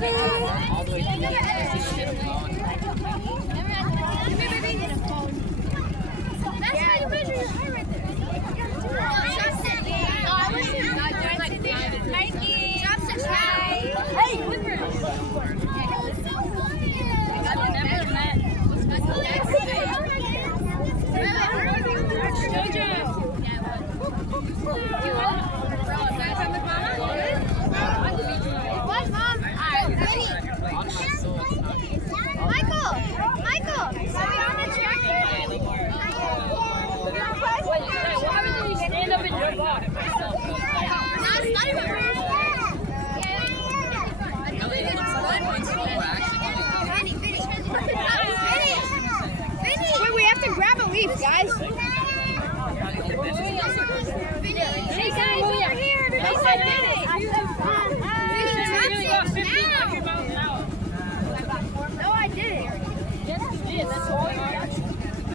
All the way through. That's how you measure your height right there. Wait, we have to grab a leaf, guys. Vinny.